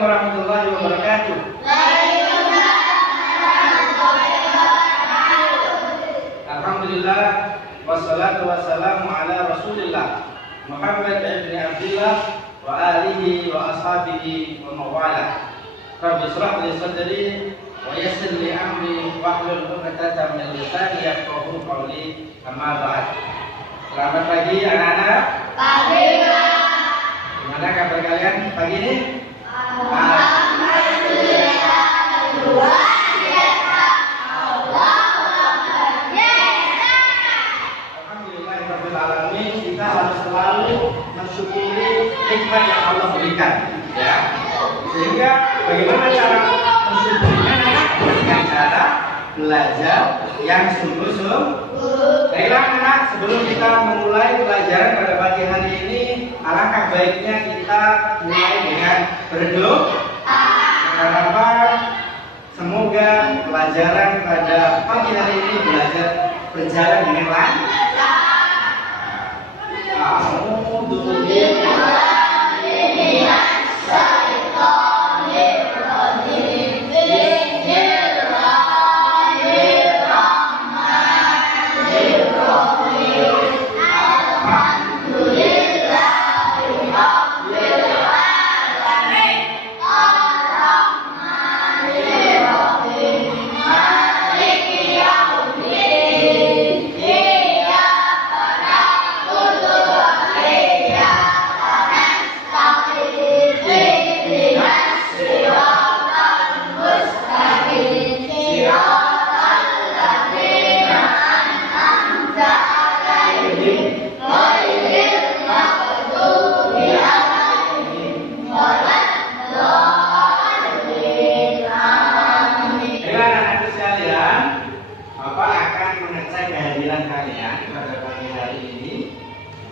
warahmatullahi wabarakatuh. Alhamdulillah wassalatu wassalamu ala Rasulillah Muhammad ibn Abdullah wa alihi wa ashabihi wa mawala. Rabbi shrah li sadri wa yassir li amri wahlul 'uqdatam min lisani yafqahu qawli. Amma ba'd. Selamat pagi anak-anak. Pagi, Pak. Gimana kabar kalian pagi ini? Alhamdulillah, luar biasa. Alhamdulillahirabbil alamin. Kita harus selalu mensyukuri nikmat yang Allah berikan, ya. Sehingga bagaimana cara mensyukurinya? Dengan cara belajar yang sungguh-sungguh. Baiklah anak, sebelum kita memulai pelajaran pada pagi hari ini, alangkah baiknya kita mulai dengan berdoa. Harapan semoga pelajaran pada pagi hari ini berjalan dengan lancar.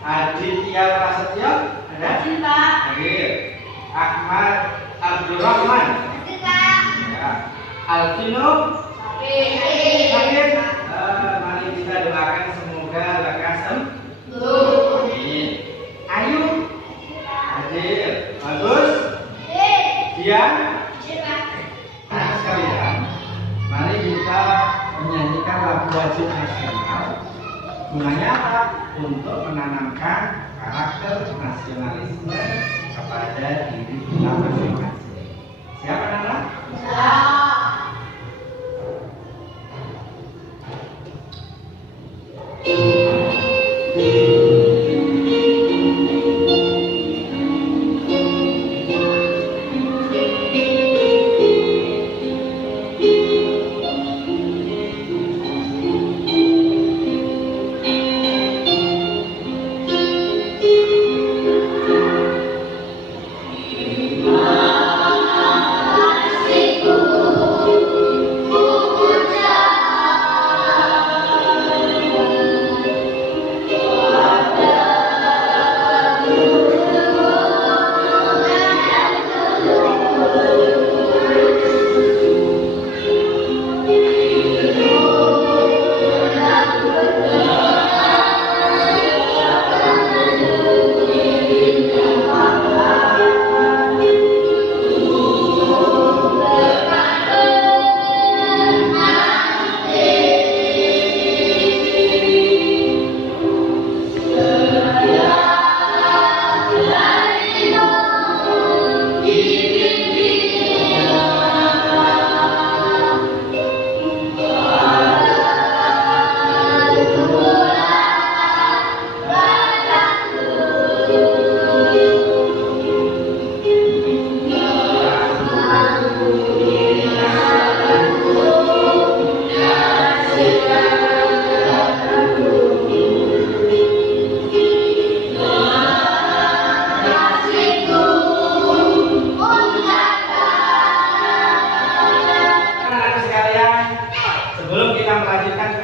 Aditya Prasetyo, ada? Hadir. Ahmad Abdurrahman, ya. Alvino, hadir. Mari kita doakan semoga lekas sembuh. Ayu, hadir. Bagus. Dian, nah sekalian, mari kita menyanyikan lagu wajib nasional. Gunanya apa? Untuk menanamkan karakter nasionalisme kepada diri kita masing-masing. Siap anak-anak?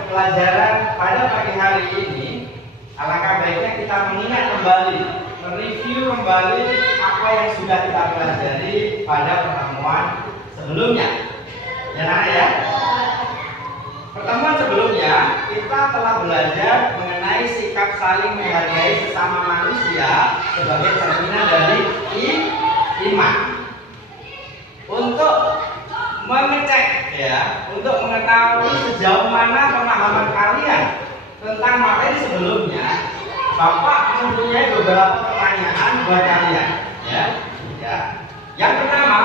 Pelajaran pada pagi hari ini, alangkah baiknya kita mengingat kembali, mereview kembali apa yang sudah kita pelajari pada pertemuan sebelumnya. Ya, Nana ya. Pertemuan sebelumnya kita telah belajar mengenai sikap saling menghargai sesama manusia sebagai cerminan dari iman. ya untuk mengetahui sejauh mana pemahaman kalian tentang materi sebelumnya, Bapak mempunyai beberapa pertanyaan buat kalian, ya. Ya. Yang pertama,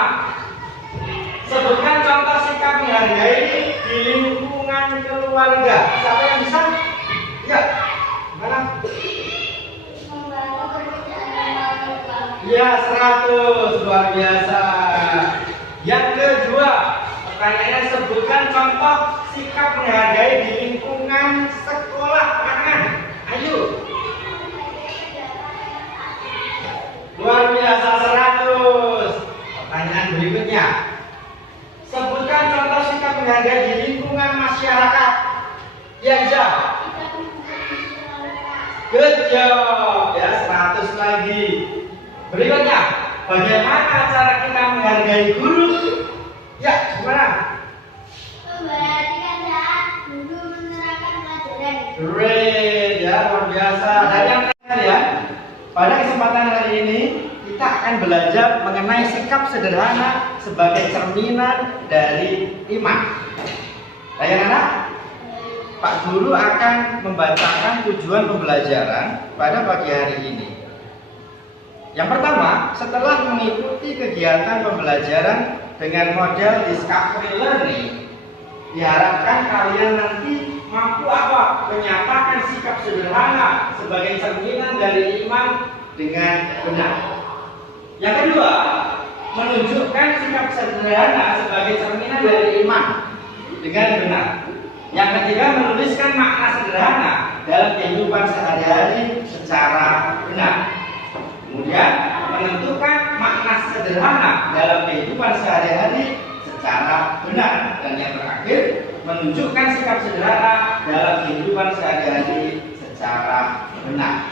sebutkan contoh sikap menghargai di lingkungan keluarga. Siapa yang bisa? Ya. Mana? Ya, 100. Luar biasa. Yang kedua, pertanyaannya sebutkan contoh sikap menghargai di lingkungan sekolah. Tangan. Ayo. Luar biasa, 100. Pertanyaan berikutnya. Sebutkan contoh sikap menghargai di lingkungan masyarakat. Yang jawab. Good job. Ya, 100 lagi. Berikutnya, bagaimana cara kita menghargai guru? Ya, gimana? Memperhatikan saat guru menerangkan pelajaran. Great, ya, luar biasa. Dan yang terakhir ya, pada kesempatan hari ini kita akan belajar mengenai sikap sederhana sebagai cerminan dari iman. Anak-anak, Pak Guru akan membacakan tujuan pembelajaran pada pagi hari ini. Yang pertama, setelah mengikuti kegiatan pembelajaran dengan model discovery learning, diharapkan kalian nanti mampu apa? Menyatakan sikap sederhana sebagai cerminan dari iman dengan benar. Yang kedua, menunjukkan sikap sederhana sebagai cerminan dari iman dengan benar. Yang ketiga, menuliskan makna sederhana dalam kehidupan sehari-hari secara benar. Kemudian, menentukan makna sederhana dalam kehidupan sehari-hari secara benar. Dan yang terakhir, menunjukkan sikap sederhana dalam kehidupan sehari-hari secara benar.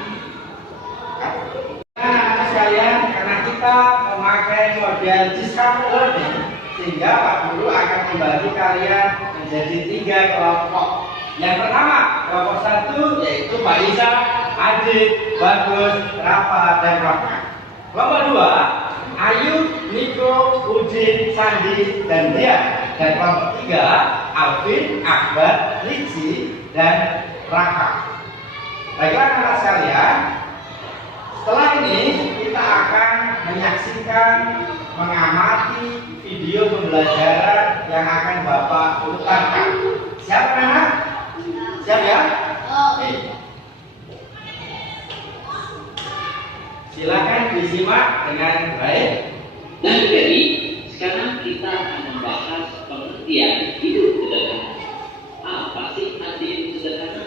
Anak-anak sekalian, karena kita memakai model discovery learning, sehingga Pak Guru akan membagi kalian menjadi 3 kelompok. Yang pertama, kelompok 1 yaitu Pak Iza, Adit, Bagus, Rafa, dan Rafa. Kelompok 2, Ayu, Niko, Udin, Sandi, dan Dia. Dan kelompok 3, Alvin, Akbar, Ricci, dan Raka. Baiklah anak sekalian, setelah ini kita akan menyaksikan, mengamati video pembelajaran yang akan Bapak putarkan. Siap anak? Siap ya? Oke. Silakan disimak dengan baik. Nah, jadi sekarang kita akan membahas pengertian hidup sederhana. Apa sih arti hidup sederhana?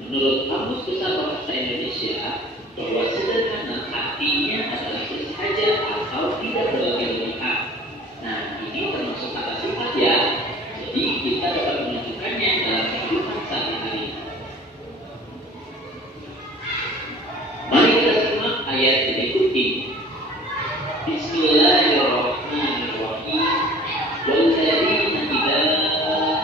Menurut Kamus Besar Bahasa Indonesia, bahwa sederhana artinya adalah saja atau tidak berlebihan. Nah, ini termasuk kata sifat ya. Jadi kita dapat menunjukkannya dalam kehidupan sehari-hari. Mari kita simak ayat berikut ini. Bismillahirrahmanirrahim. Walladzina idza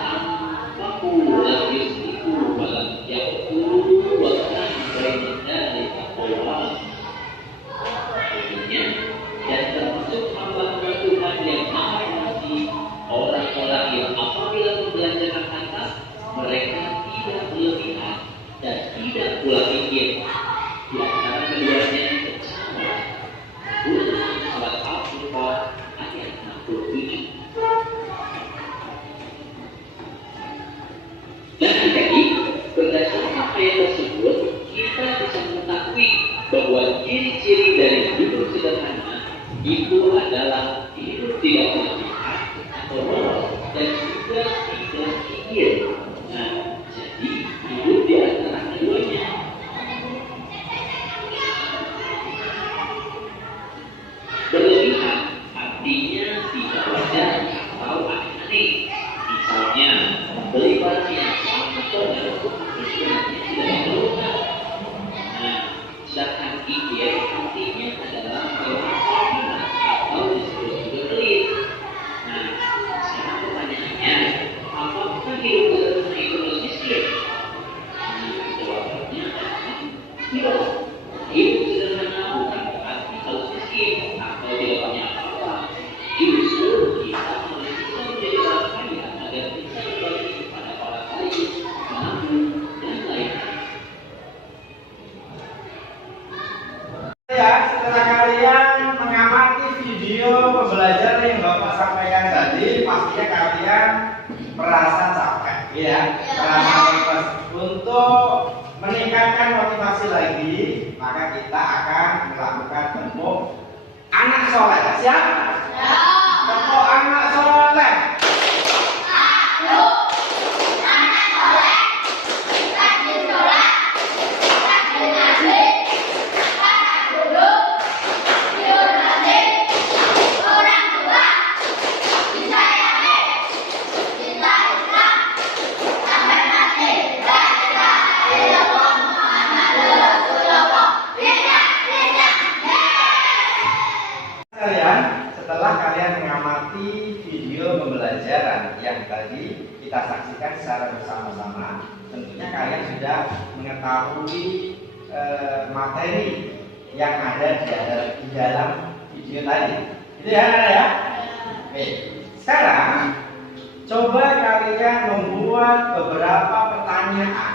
anfaqu lam yusrifu wa lam yaqturu wa kana baina dzalika qawaman. Artinya, dan termasuk hamba-hamba Tuhan yang Maha Pengasih, orang-orang yang apabila membelanjakan harta, mereka tidak berlebihan dan tidak pula mikir. Di antara keduanya bersama. Ulangan surat Al-Furqan ayat 67. Dan jadi, berdasarkan ayat tersebut, kita bisa mengetahui bahwa ciri-ciri dari hidup sederhana itu adalah hidup tidak berlebihan atau boros dan juga tidak kikir. Nah, jadi hidup di antara keduanya. Berlebihan artinya tidak wajar atau aneh. Misalnya, membeli barang yang sangat berharga itu sebenarnya tidak diperlukan. Nah, sedangkan kikir artinya adalah kelebihan atau disebut juga pelit. Nah, sekarang pertanyaannya, apakah hidup pastinya kalian merasa capek, ya, merasa lepas. Untuk meningkatkan motivasi lagi, maka kita akan melakukan tepuk anak soleh. Siap? Tepuk anak soleh. Setelah kalian mengamati video pembelajaran yang tadi kita saksikan secara bersama-sama, tentunya kalian sudah mengetahui materi yang ada di dalam video tadi. Itu ya, ya. Oke. Sekarang coba kalian membuat beberapa pertanyaan,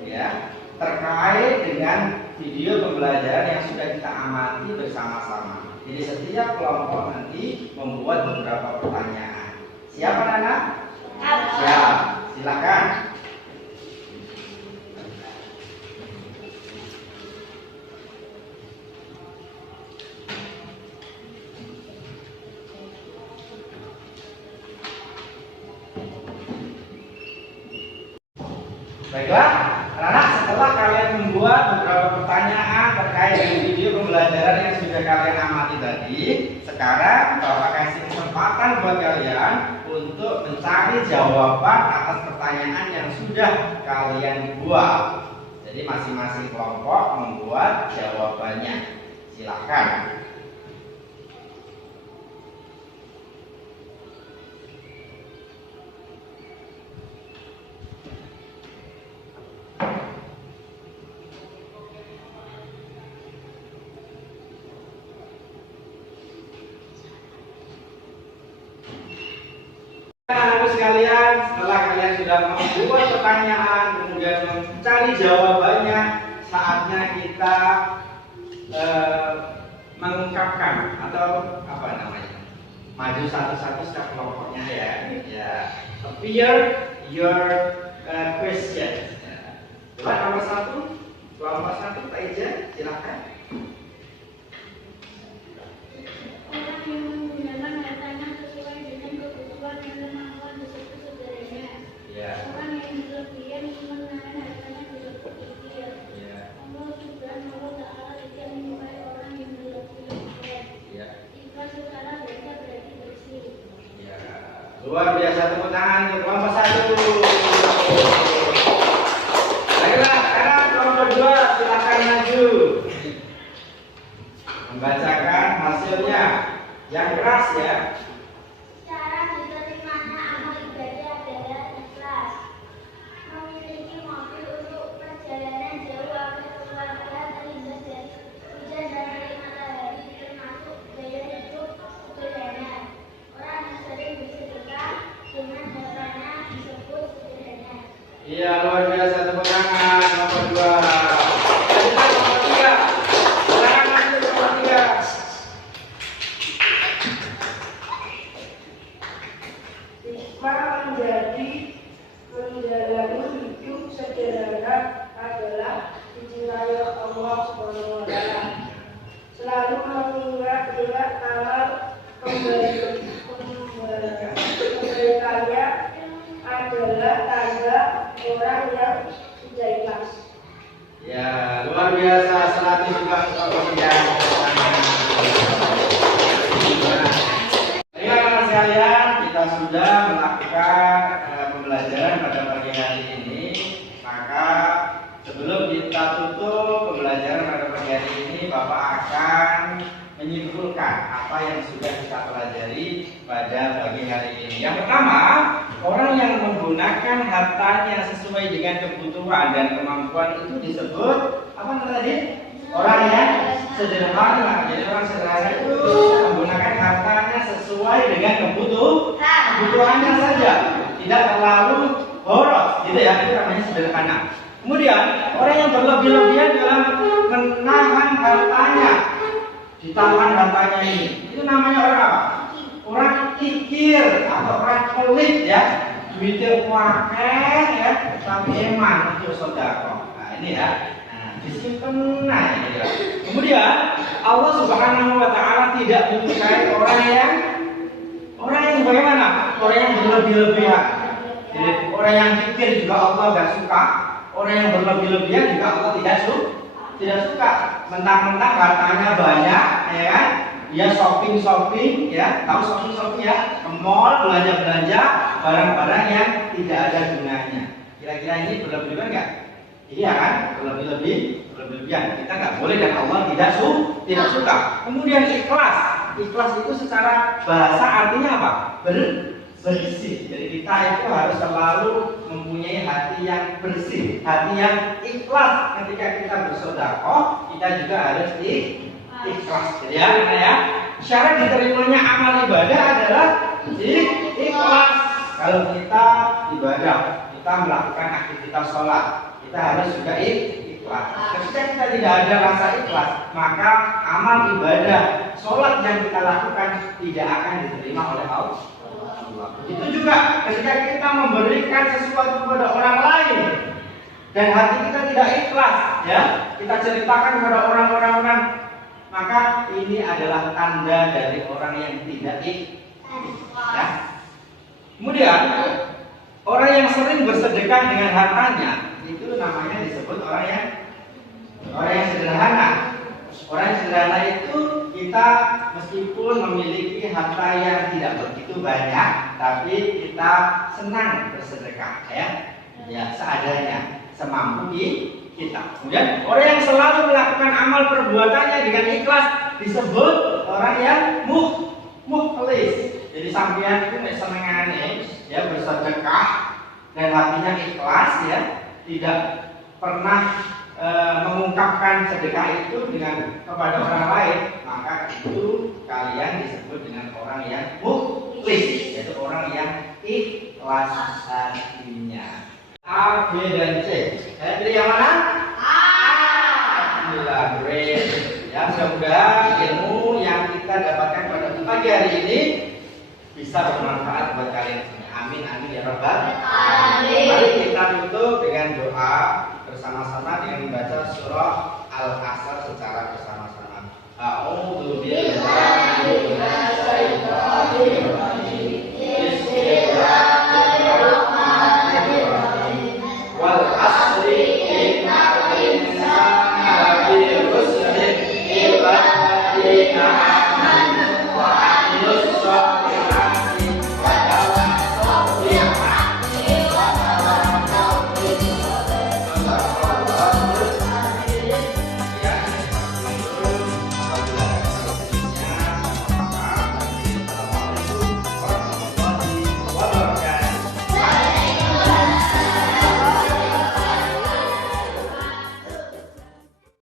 ya, terkait dengan video pembelajaran yang sudah kita amati bersama-sama. Jadi setiap kelompok nanti membuat beberapa pertanyaan. Siapa anak? Siap. Silakan. Baiklah, anak-anak, setelah kalian membuat beberapa pertanyaan terkait dengan video pembelajaran yang sudah kalian amati tadi, sekarang Bapak kasih kesempatan buat kalian untuk mencari jawaban atas pertanyaan yang sudah kalian buat. Jadi masing-masing kelompok membuat jawabannya. Silakan. Anak-anak sekalian, setelah kalian sudah membuat pertanyaan, kemudian mencari jawabannya, saatnya kita mengungkapkan atau apa namanya, maju satu-satu setiap kelompoknya, ya. Ya. Appear your question. Coba nomor satu, kelompok satu, Pak Ija, silakan. Orang yang menggunakan hartanya sesuai dengan kebutuhan dan kemampuan tersebut saudaranya. Ya. Orang yang berlebihan menggunakan hartanya berlebihan. Ya. Allah Subhanahu wa Ta'ala tidak menyukai orang yang berlebihan. Ya. Jika saudara baca berarti bersih. Ya. Luar biasa, tepuk tangan untuk kelompok satu. Baiklah, sekarang kelompok dua, silakan maju. Membacakan hasilnya yang keras, ya. Cara diterimanya amal ibadah adalah ikhlas. Memiliki mobil untuk perjalanan jauh agar keluarga terhindar dari hujan dan terik matahari, termasuk gaya hidup sederhana. Orang yang sering bersedekah dengan hartanya disebut sederhana. Iya, luar biasa, tepuk tangan. Nomor dua. Lanjutkan nomor tiga. Silakan lanjut nomor tiga. Hikmah menjalani hidup sederhana adalah dicintai Allah Subhanahu wa Ta'ala. Selalu mengingat amal kebaikannya adalah tanda orang yang sudah ikhlas. Ya, luar biasa. Selanjutnya juga kelompok tiga. Baiklah sekalian, kita sudah melakukan pembelajaran pada pagi hari ini. Maka sebelum kita tutup pembelajaran pada pagi hari ini, Bapak akan menyimpulkan apa yang sudah kita pelajari pada pagi hari ini. Yang pertama, orang yang menggunakan hartanya sesuai dengan kebutuhan dan kemampuan itu disebut apa tadi? Orang yang sederhana. Jadi orang sederhana itu menggunakan hartanya sesuai dengan kebutuhannya saja, tidak terlalu boros, gitu ya. Itu namanya sederhana. Kemudian orang yang berlebih-lebihan dalam menahan hartanya, ditahan hartanya ini, itu namanya orang apa? Orang kikir. Apa orang pelit ya, duitnya wakeh ya, tapi eman untuk sedekah. Nah ini ya, nah disimpan nah ini ya. Kemudian Allah Subhanahu Wa Taala tidak menyukai orang yang bagaimana? Orang yang berlebih-lebihan. Jadi orang yang zikir juga Allah gak suka. Orang yang berlebih-lebihan juga Allah tidak suka. Mentang-mentang hartanya banyak, ya kan? Dia shopping ya, tahu shopping ya, ke mall belanja barang-barang yang tidak ada gunanya. Kira-kira ini berlebihan nggak? Iya kan, berlebihan. Kita nggak boleh dan Allah tidak suka. Kemudian ikhlas itu secara bahasa artinya apa? Bersih. Jadi kita itu harus selalu mempunyai hati yang bersih, hati yang ikhlas. Ketika kita bersedekah, kita juga harus ikhlas. Jadi ya, syarat diterimanya amal ibadah adalah ikhlas. Kalau kita ibadah, kita melakukan aktivitas sholat, kita harus juga ikhlas. Ketika kita tidak ada rasa ikhlas, maka amal ibadah sholat yang kita lakukan tidak akan diterima oleh Allah. Itu juga ketika kita memberikan sesuatu kepada orang lain dan hati kita tidak ikhlas, ya, kita ceritakan kepada orang-orang, maka ini adalah tanda dari orang yang tidak ikhlas. Ya. Kemudian orang yang sering bersedekah dengan hartanya itu namanya disebut orang yang sederhana. Orang yang sederhana itu kita meskipun memiliki harta yang tidak begitu banyak, tapi kita senang bersedekah, ya seadanya, semampu kita. Kemudian orang yang selalu melakukan amal perbuatannya dengan ikhlas disebut orang yang mukhlis. Jadi sampean itu senengane ya bersedekah dan hatinya ikhlas ya, tidak pernah mengungkapkan sedekah itu kepada orang lain, maka itu kalian disebut dengan orang yang mukhlis, yaitu orang yang ikhlas hatinya. A, B, dan C. Saya pilih yang mana? A. Alhamdulillah, great. Ya, mudah-mudahan ilmu yang kita dapatkan pada pagi hari ini bisa bermanfaat buat kalian semua. Amin, amin ya rabbal alamin. Mari kita tutup dengan doa bersama-sama dengan membaca surah Al-Asr secara bersama-sama. A'udzu billahi